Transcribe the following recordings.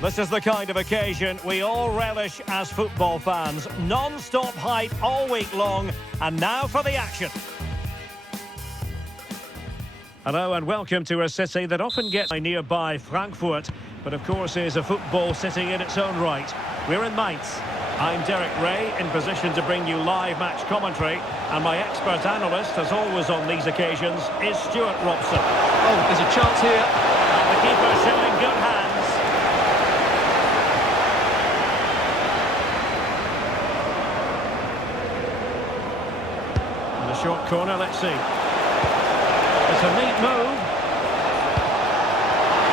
This is the kind of occasion we all relish as football fans. Non-stop hype all week long, and now for the action. Hello and welcome to a city that often gets nearby Frankfurt, but of course is a football city in its own right. We're in Mainz. I'm Derek Ray, in position to bring you live match commentary, and my expert analyst, as always on these occasions, is Stuart Robson. Oh, there's a chance here. And the keeper showing good hands. And a short corner, let's see. It's a neat move.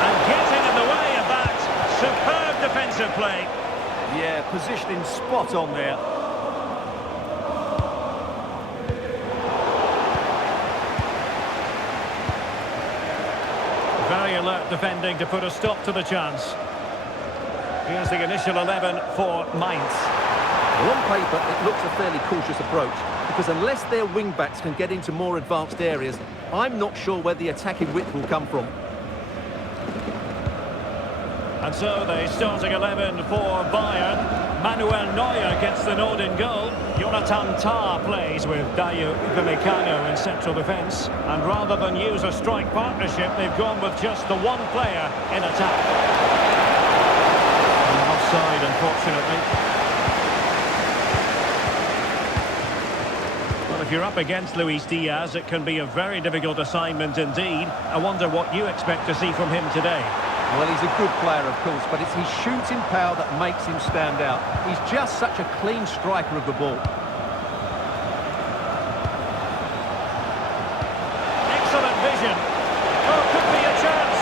And getting in the way of that. Superb defensive play. Yeah, positioning spot on there. Very alert defending to put a stop to the chance. Here's the initial 11 for Mainz. Well, on paper, it looks a fairly cautious approach, because unless their wing-backs can get into more advanced areas, I'm not sure where the attacking width will come from. And so the starting 11 for Bayern. Manuel Neuer gets the nod in goal. Jonathan Tah plays with Dayo Upamecano in central defence. And rather than use a strike partnership, they've gone with just the one player in attack. And offside, unfortunately. Well, if you're up against Luis Diaz, it can be a very difficult assignment indeed. I wonder what you expect to see from him today. Well, he's a good player, of course, but it's his shooting power that makes him stand out. He's just such a clean striker of the ball. Excellent vision. Oh, could be a chance.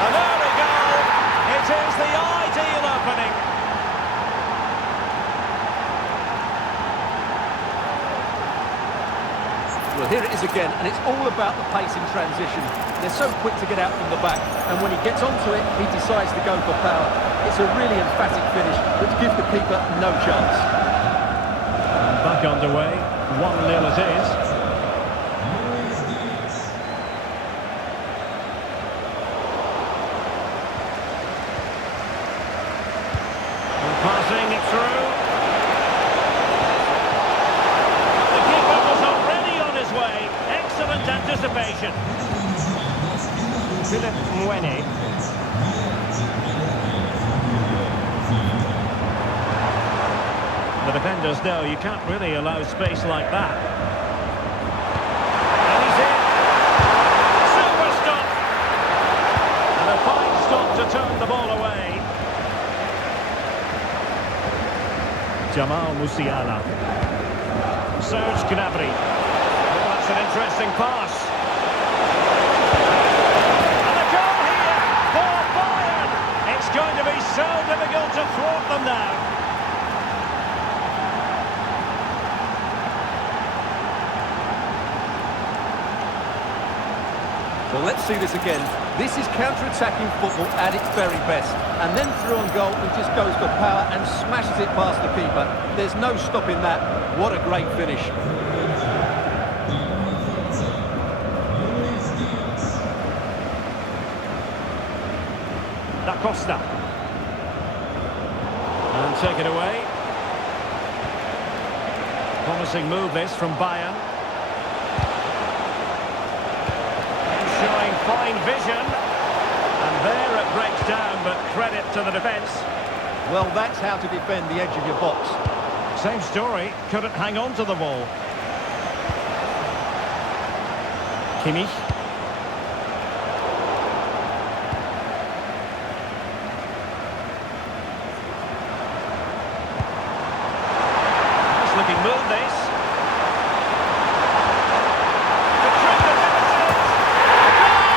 And there we go. It is the ideal opening. Well, here it is again, and it's all about the pace in transition. They're so quick to get out from the back, and when he gets onto it, he decides to go for power. It's a really emphatic finish, which gives the keeper no chance. And back underway, 1-0 it is. And passing it through. The keeper was already on his way. Excellent anticipation. Philip Mwene. The defenders know you can't really allow space like that. And he's in. Super stop. And a fine stop to turn the ball away. Jamal Musiala. Serge Gnabry. Oh, that's an interesting pass. Going to be so difficult to thwart them now. Well, let's see this again. This is counter-attacking football at its very best. And then through on goal, he just goes for power and smashes it past the keeper. There's no stopping that. What a great finish. Da Costa. And take it away. Promising move this from Bayern. And showing fine vision. And there it breaks down, but credit to the defence. Well, that's how to defend the edge of your box. Same story, couldn't hang on to the ball. Kimmich. Looking move this. The trick to finish it. Goal!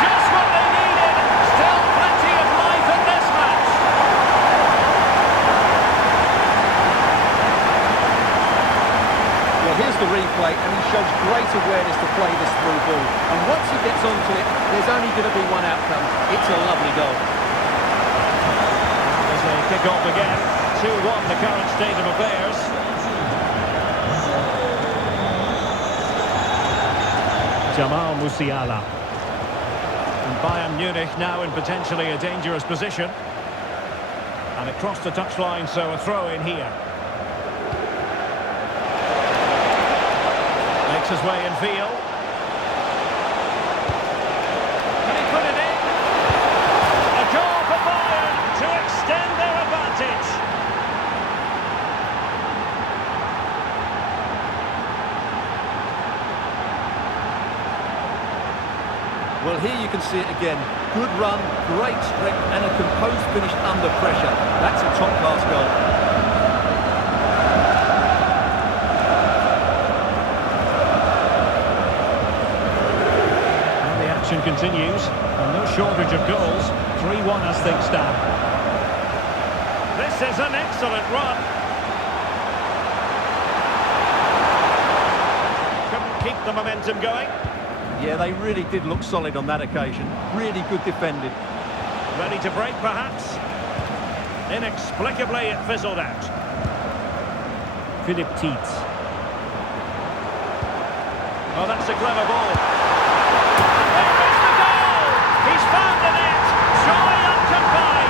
Just what they needed. Still plenty of life in this match. Well, here's the replay, and he shows great awareness to play this through ball. And once he gets onto it, there's only going to be one outcome. It's a lovely goal. As they kick off again, 2-1 the current state of affairs. Jamal Musiala. And Bayern Munich now in potentially a dangerous position. And it crossed the touchline, so a throw in here. Makes his way in field. Can he put it in? A goal for Bayern to extend their advantage. Well, here you can see it again. Good run, great strength, and a composed finish under pressure. That's a top-class goal. Well, the action continues, and no shortage of goals. 3-1 as things stand. This is an excellent run. Couldn't keep the momentum going. Yeah, they really did look solid on that occasion. Really good defending. Ready to break, perhaps? Inexplicably, it fizzled out. Philip Tietz. Oh, that's a clever ball. There is the goal! He's found the net! Joy unconfined!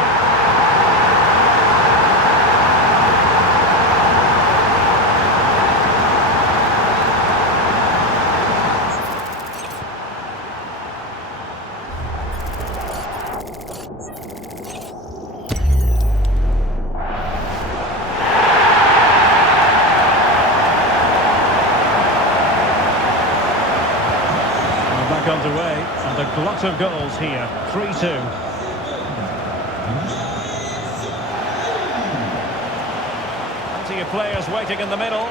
Underway, and a glut of goals here. 3-2. Plenty of players waiting in the middle.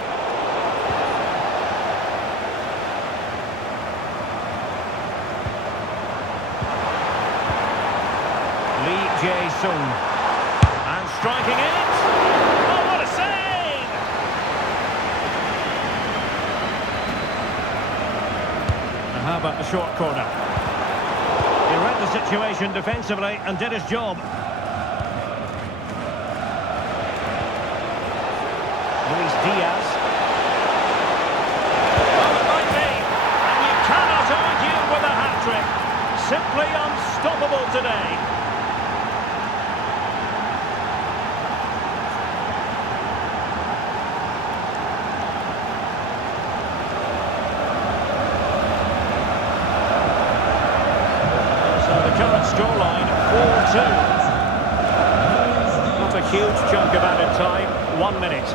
Lee Jae-sung. And striking it. Oh, what a save! How about the short corner? He read the situation defensively and did his job. Luis Diaz. Well, it might be. And you cannot argue with a hat-trick. Simply unstoppable today. Current scoreline, 4-2. Not a huge chunk of added time, 1 minute.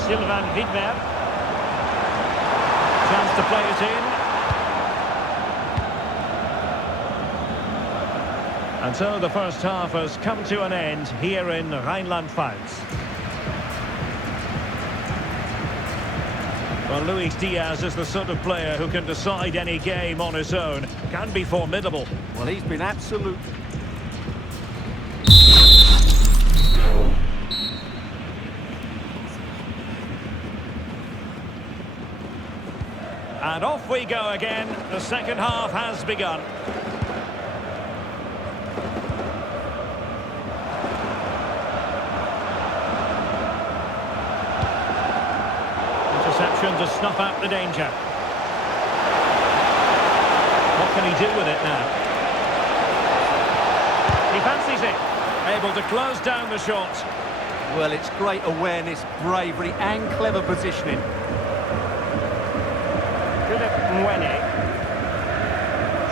Sylvain Widmer. Chance to play it in. And so the first half has come to an end here in Rheinland-Pfalz. Well, Luis Diaz is the sort of player who can decide any game on his own. Can be formidable. Well, he's been absolute. And off we go again. The second half has begun. To snuff out the danger. What can he do with it now? He fancies it. Able to close down the shot. Well, it's great awareness, bravery and clever positioning. Philip Mwene.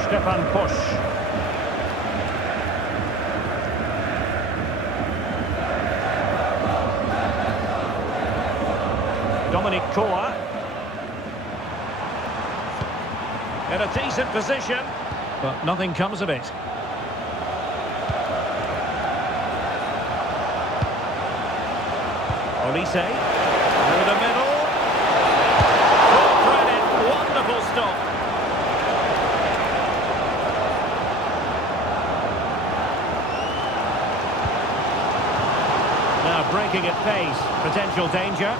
Stefan Pusch. Dominic Koa. In a decent position, but nothing comes of it. Olise, through the middle. Full credit, wonderful stop. Now breaking at pace, potential danger.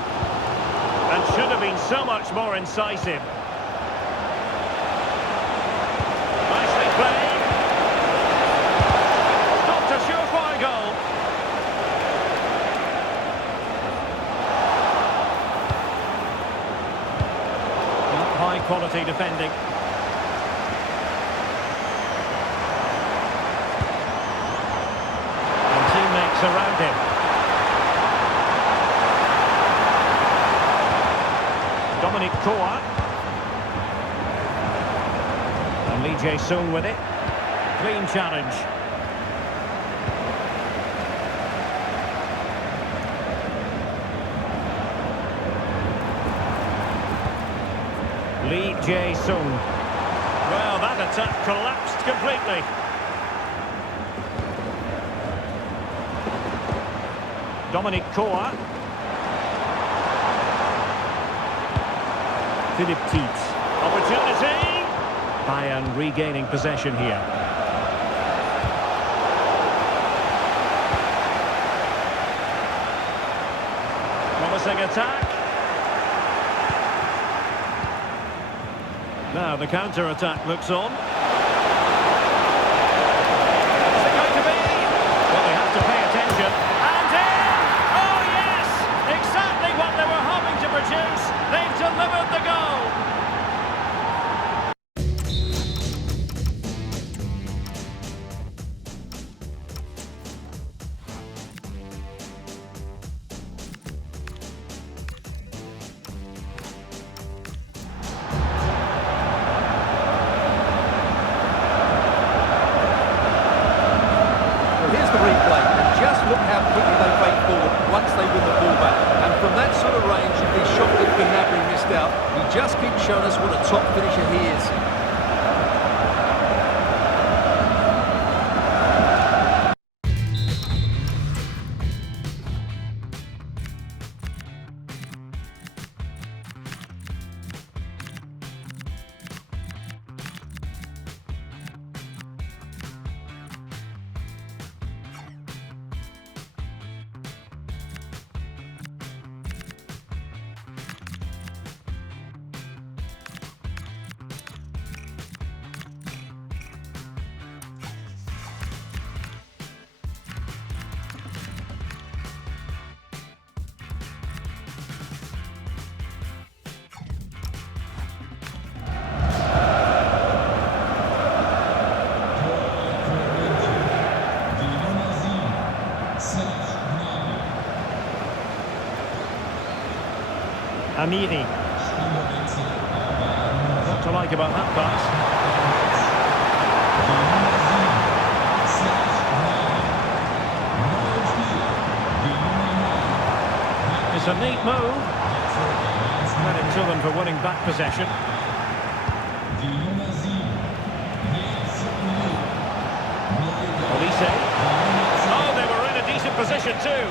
And should have been so much more incisive. Nicely played. Not a surefire goal. High quality defending. space around him. Dominic Koa. And Lee Jae-sung with it. Clean challenge. Lee Jae-sung. Well, that attack collapsed completely. Dominic Koa. Philip Tietz. Opportunity. Bayern regaining possession here. Promising attack. Now the counter-attack looks on. What's it going to be? Well, they have to pay attention. And in! Oh, yes! Exactly what they were hoping to produce. They've delivered the goal. Just keeps showing us what a top finisher he is. Amiri. What to like about that pass? It's a neat move. Credit to them for winning back possession. Olise. Oh, they were in a decent position too.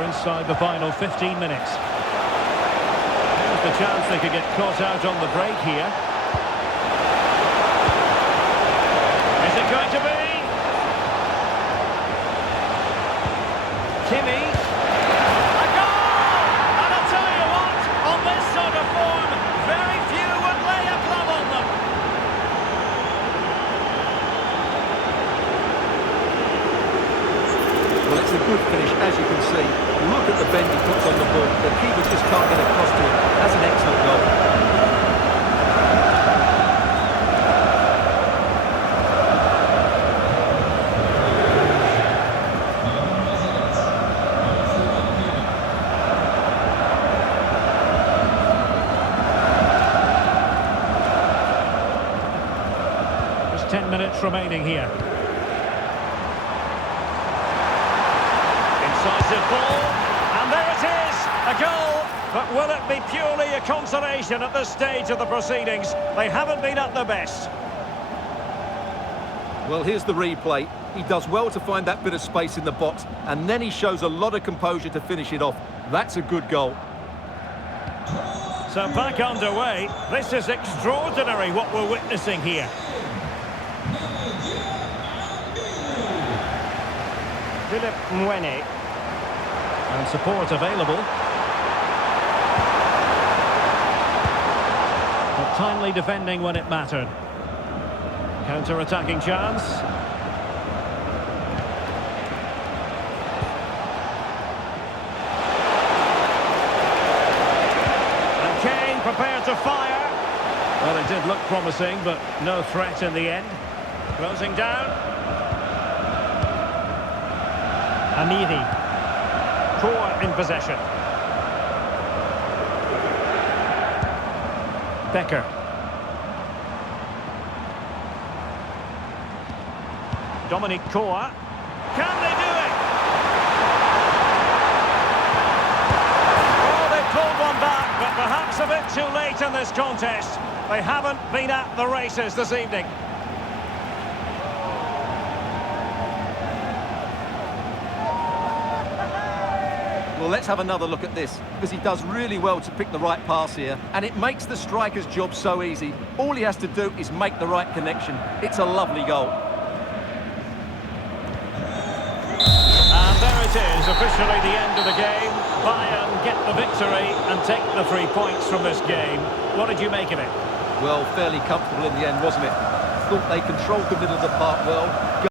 Inside the final 15 minutes. Here's the chance they could get caught out on the break here. Is it going to be? Kimi. A goal! And I'll tell you what, on this sort of form, very few would lay a glove on them. Well, it's a good finish, as you can see. Look at the bend he puts on the ball. The keeper just can't get across to him. That's an excellent goal. There's 10 minutes remaining here. Incisive ball, and there it is, a goal, but will it be purely a consolation at this stage of the proceedings? They haven't been at their best. Well, here's the replay. He does well to find that bit of space in the box, and then he shows a lot of composure to finish it off. That's a good goal. So back underway, this is extraordinary what we're witnessing here. Philip Mwene. And support available. But timely defending when it mattered. Counter-attacking chance. prepared to fire. Well, it did look promising, but no threat in the end. Closing down. Amiri. Core in possession. Becker. Dominic Core. Can they do it? Oh, they pulled one back, but perhaps a bit too late in this contest. They haven't been at the races this evening. Well, let's have another look at this, because he does really well to pick the right pass here, and it makes the striker's job so easy. All he has to do is make the right connection. It's a lovely goal. And there it is, officially the end of the game. Bayern get the victory and take the 3 points from this game. What did you make of it? Well, fairly comfortable in the end, wasn't it? Thought they controlled the middle of the park well.